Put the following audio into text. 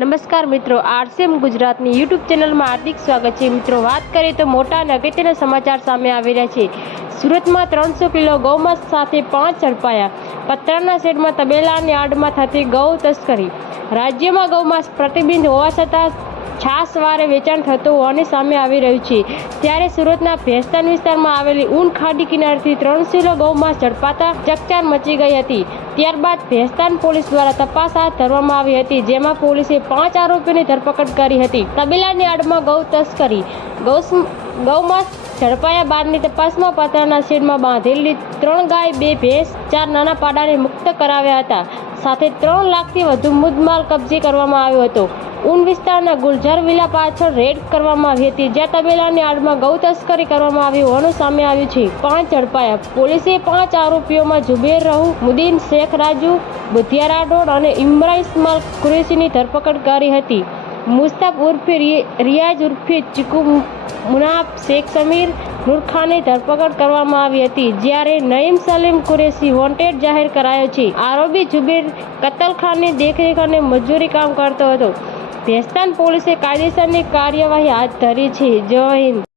નમસ્કાર મિત્રો, આરસીએમ ગુજરાતની યુટ્યુબ ચેનલમાં હાર્દિક સ્વાગત છે. મિત્રો, વાત કરીએ તો મોટા અગત્યના સમાચાર સામે આવી રહ્યા છે. સુરતમાં ત્રણસો કિલો ગૌમાંસ સાથે પાંચ ઝડપાયા. પતરાના શેડમાં તબેલાની આડમાં થતી ગૌ તસ્કરી. રાજ્યમાં ગૌમાંસ પ્રતિબંધ હોવા છતાં છાસવારે વેચાણ થતું હોવાની સામે આવી રહ્યું છે. ત્યારે સુરતના ભેસ્તાન વિસ્તારમાં આવેલી ઊન ખાડી કિનારેથી ત્રણ સિલો ગૌમાંસ ઝડપાતા ચકચાર મચી ગઈ હતી. ત્યારબાદ ભેસ્તાન પોલીસ દ્વારા તપાસ હાથ ધરવામાં આવી હતી, જેમાં પોલીસે પાંચ આરોપીઓની ધરપકડ કરી હતી. તબેલાની આડમાં ગૌ તસ્કરી. ગૌ ગૌમાંસ ઝડપાયા બાદની તપાસમાં પાત્રાના શેડમાં બાંધેલી ત્રણ ગાય, બે ભેંસ, ચાર નાના પાડાને મુક્ત કરાવ્યા હતા. સાથે ત્રણ લાખથી વધુ મુદ્દમાલ કબજે કરવામાં આવ્યો હતો. ઊન વિસ્તારના ગુલઝર વિલા પાછળ રેડ કરવામાં આવી હતી, જ્યાં તબેલાની આડમાં ગૌ તસ્કરી કરવામાં આવી હોવાનું સામે આવ્યું છે. પાંચ ઝડપાયા. પોલીસે પાંચ આરોપીઓમાં જુબેર રહુ, મુદીન શેખ રાજુ, બુધિયા રાઠોડ અને ઇમરા ઇસ્માલ કુરેશીની ધરપકડ કરી હતી. મુસ્તાફ ઉર્ફે રિયાઝ ઉર્ફે ચીકુ મુનાફ શેખ સમીર નૂરખાનની ધરપકડ કરવામાં આવી હતી, જ્યારે નઈમ સલીમ કુરેશી વોન્ટેડ જાહેર કરાયો છે. આરોપી જુબેર કતલખાનની દેખરેખ અને મજૂરી કામ કરતો હતો. ભેસ્તાન પોલીસે કાયદેસરની કાર્યવાહી હાથ ધરી છે. જય હિન્દ.